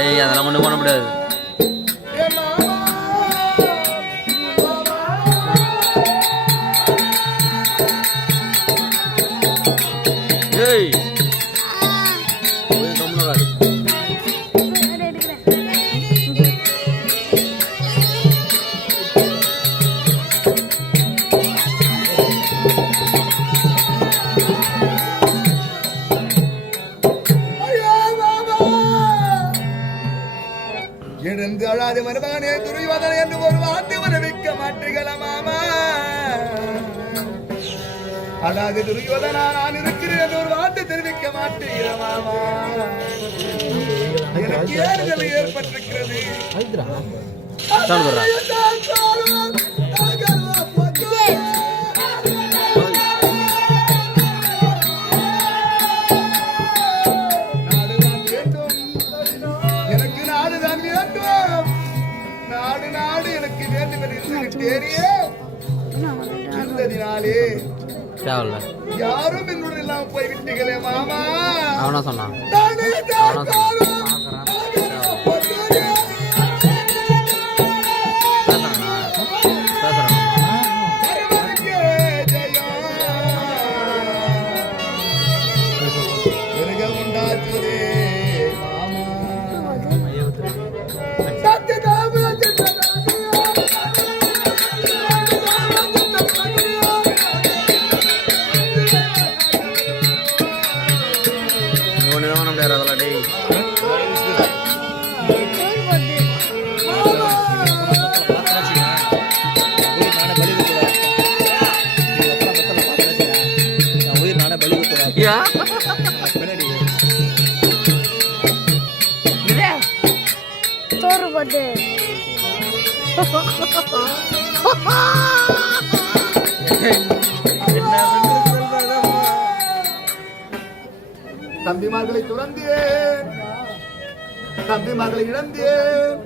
ஏய் அதெல்லாம் ஒன்றும் பண்ண முடியாது ஏய் கம்முனு எழுந்து அழாது மருமகனே துரியோதனை என்று ஒரு வார்த்தை வரவிக்க மாட்டீங்களா மாமா அழாது துரியோதனா நான் இருக்கிறேன் என்று ஒரு வார்த்தை தெரிவிக்க மாட்டீங்களா மாமா எனக்கு ஏறுதல் ஏற்பட்டிருக்கிறது சவுண்ட் வர்றா நாடுதான் வேண்டும் எனக்கு நாடுதான் வேண்டும் நாடு நாடு எனக்கு வேண்டும் என்று இருந்துகிட்டேறியே இருந்ததினாலே தேவையில்ல யாரும் என்னுடன் இல்லாம போய் விட்டீங்களே மாமா அவனா சொன்னான் நானே அவனா சொன்னான் பேசுறான் அருவருக்கே ஜெயம். மிருகம் உண்டாச்சுதே மாமா. ஒன்று தான் முடியாது அதெல்லாம் டேய் யா சோறு போட்டு என்ன தம்பிமார்களை துறந்தேன், தம்பிமார்களை இழந்தேன்,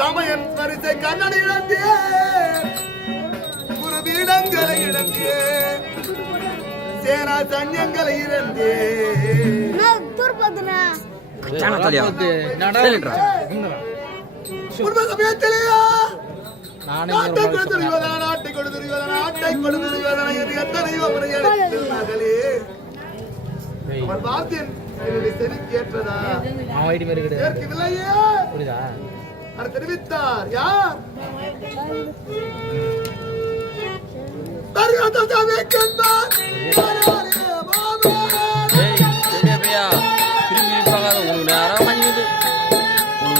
தமையன் வரிசை கண்ணனை இழந்தேன், குருபீடங்களை இழந்தேன், சேனா சன்யங்களை இழந்தேன். பூர்வ சமயத்திலேயா நாட்டை கொடுத்துருவதா, நாட்டை கொடுத்துருவதா, நாட்டை கொடுத்துருவதா என்று எத்தனையோ முறை மகளே அவன் வார்த்தையின் செலுக்கேற்றதா ஏற்கவில்லையே அதை தெரிவித்தார். யார்?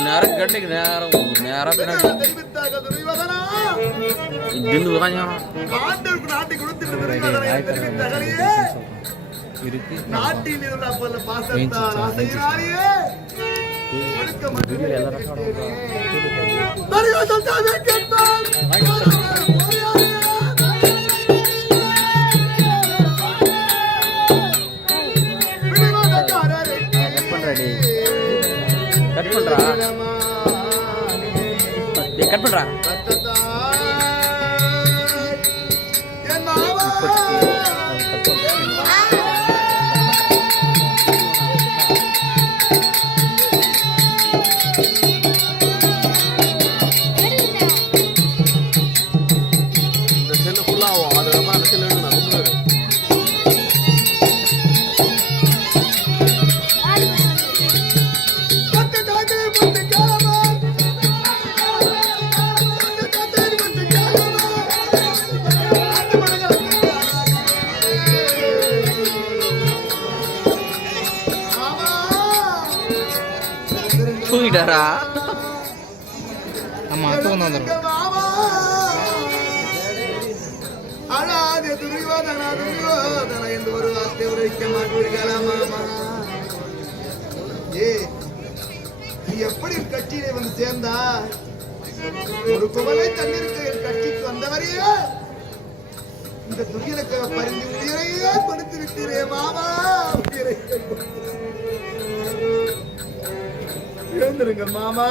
நேரம் கேட்டுக்கு நேரம் நேரம் தெரிவித்தார்கள். துரியோதனா நாட்டை கொடுத்துட்டு இருக்கு நாட்டில் இருந்த அப்போது பாசத்தால் ஆசையினாலேயே கொடுக்க மட்டுமே கட் பண்றா கட் பண்றா இந்த செல்லு ஃபுல்லாகும். அதுக்கப்புறம் அந்த செல்லு நான் தூங்கிட்டாரா? ஆமா தூங்க வந்துடும். அழாதே துரியோதனா, துரியோதனா என்று ஒரு வார்த்தை உரைக்க மாட்டீர்களா மாமா? ஏ நீ எப்படி கட்சியிலே வந்து சேர்ந்தா? ஒரு குவளை தண்ணீருக்கு என் கட்சிக்கு வந்தவரையே இந்த துரியனுக்கு பரிந்து உயிரையே கொடுத்து விட்டீரே மாமா. உயிரை எழுந்திருங்கள் மாமா.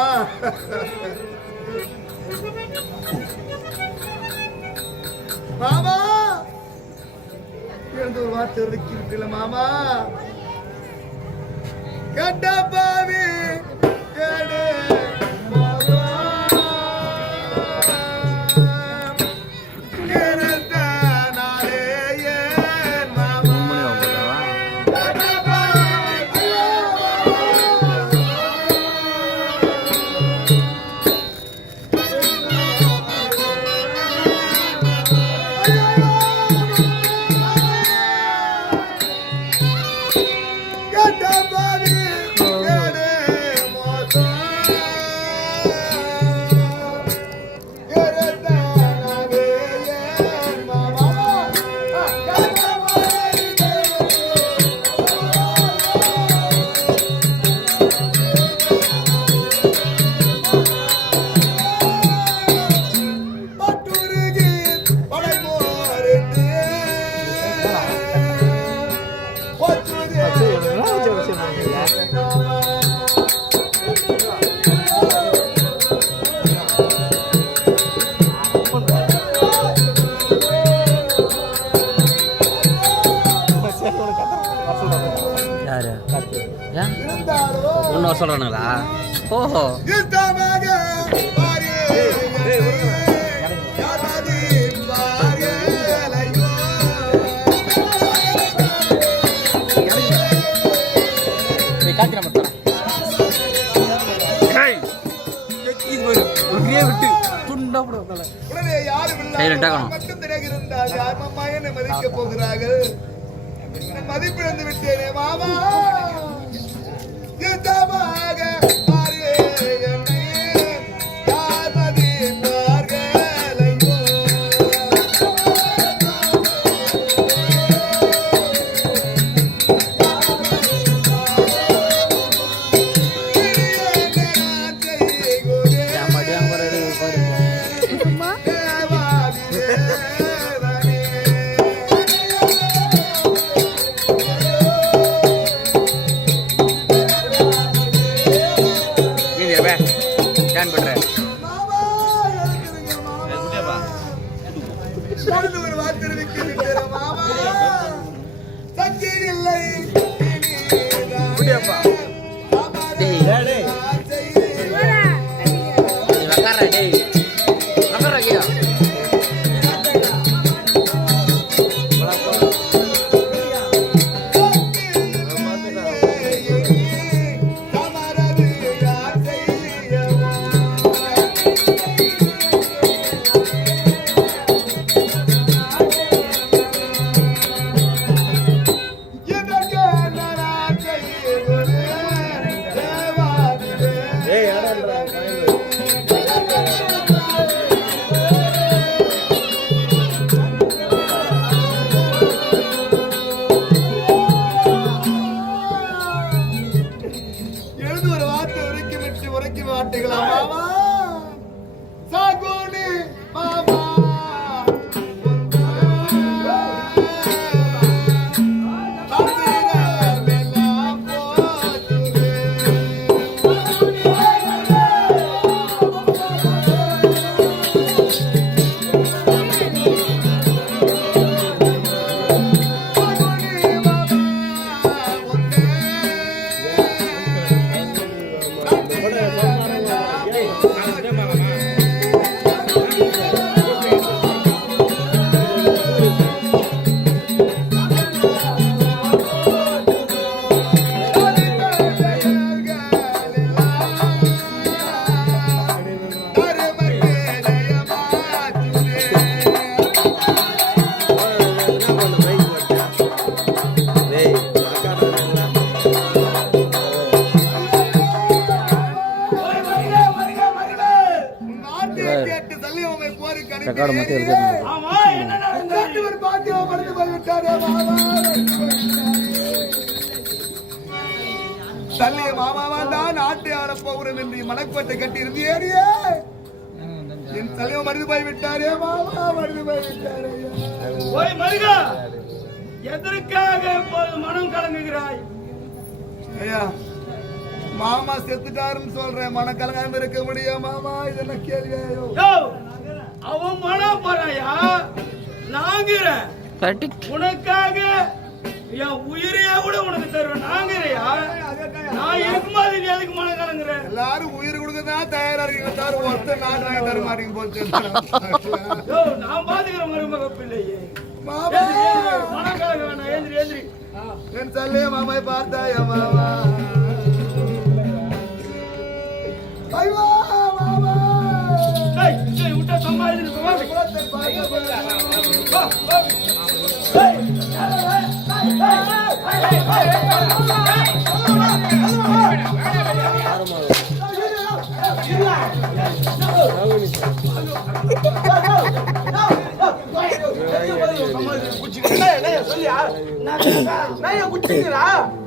மாமா எழுந்து ஒரு வார்த்தை வைக்கிறீங்கள மாமா. கட்டப்பாவி கேடு மாமா, கேடுத்த நாளே ஏன் மாமா. யாரு ஒன்னு சொல்றானுங்களா? ஓஹோ மதிக்க போகிறார்கள். மதிப்பிழந்து விட்டேனே மாமா. நான் பண்றேன் மாமா இருக்குதுங்க மாமா பொழுது ஒரு வார்த்தை இருக்கிறது மாமா சக்தி இல்லை அப்படியாப்பா டேய் டேய் வக்கறா டேய் வக்கறா கியா ஏய் யாரா எழுது ஒரு வார்த்தை உரைக்கி விட்டு உரைக்கி வார்த்தைகளா மாமா சாகோனி மாமா கேட்டு தள்ளியவமை போருக்கு ரெக்கார்டு மட்டும் அனுப்பி இருக்கு ஆமா என்ன நடந்தது? ஒரு பாத்தியம் படுத்து போய்விட்டாரே மாமா தள்ளிய மாமாவா தான் நாட்டை ஆள போகிறோம் என்று மலைக்கோட்டை கட்டி இருந்தியே என் தலைவன் மருந்து போய் விட்டாரே மாமா மருந்து போய் விட்டாரே ஓய் மருகா எதற்காக இப்போது மனம் கலங்குகிறாய்? ஐயா மாமா செத்துட்டாருன்னு சொல்றேன் மன கலங்காம இருக்க முடியும் மாமா இது என்ன கேள்வியாயோ யோ, அவன் மனம் போறாயா நாங்கிறேன் உனக்காக என் உயிரையா கூட உனக்கு தருவேன் நாங்கிறையா நான் இருக்கும்போது நீ எதுக்கு மனம் கலங்குறேன்? எல்லாரும் உயிர் கொடுக்கதான் தயாரா இருக்கீங்க தவிர ஒருத்தர் நாடு வாங்கி தர மாட்டீங்க போச்சு யோ, நான் பாத்துக்கிற மருமக பிள்ளையே மாமா மனம் கலங்க வேணாம் ஏந்திரி ஏந்திரி என் தள்ளிய மாமாய் பார்த்தாயா மாமா ஐயோ மாமா டேய் டேய் விட்டா சமாளிச்சு வா குலத்தை பார்க்க வா வா டேய்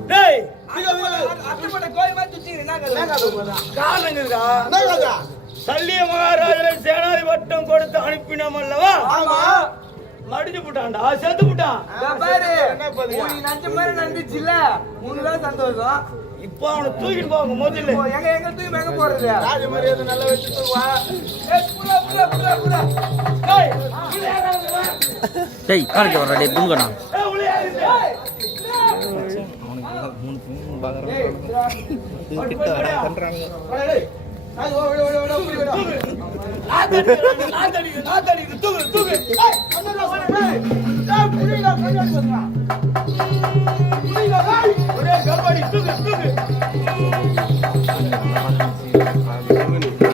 டேய் காரணங்கள்டா சல்லிய மகாராஜரை சேனாதி வட்டம் கொடுத்து அனுப்பினோம் அல்லவா? மடிஞ்சு போட்டான்டா செத்து போட்டான். இப்போ அவனை தூக்கிட்டு போவாங்க முதல்ல டேய், கீழே இறங்கு வா. டேய் காலுக்கு வர்றா டேய் புங்கண்ணா ஏய், உள்ளே இறங்கு. நாத்தடிக்குது, தூக்கு, தூக்கு. ஏய்,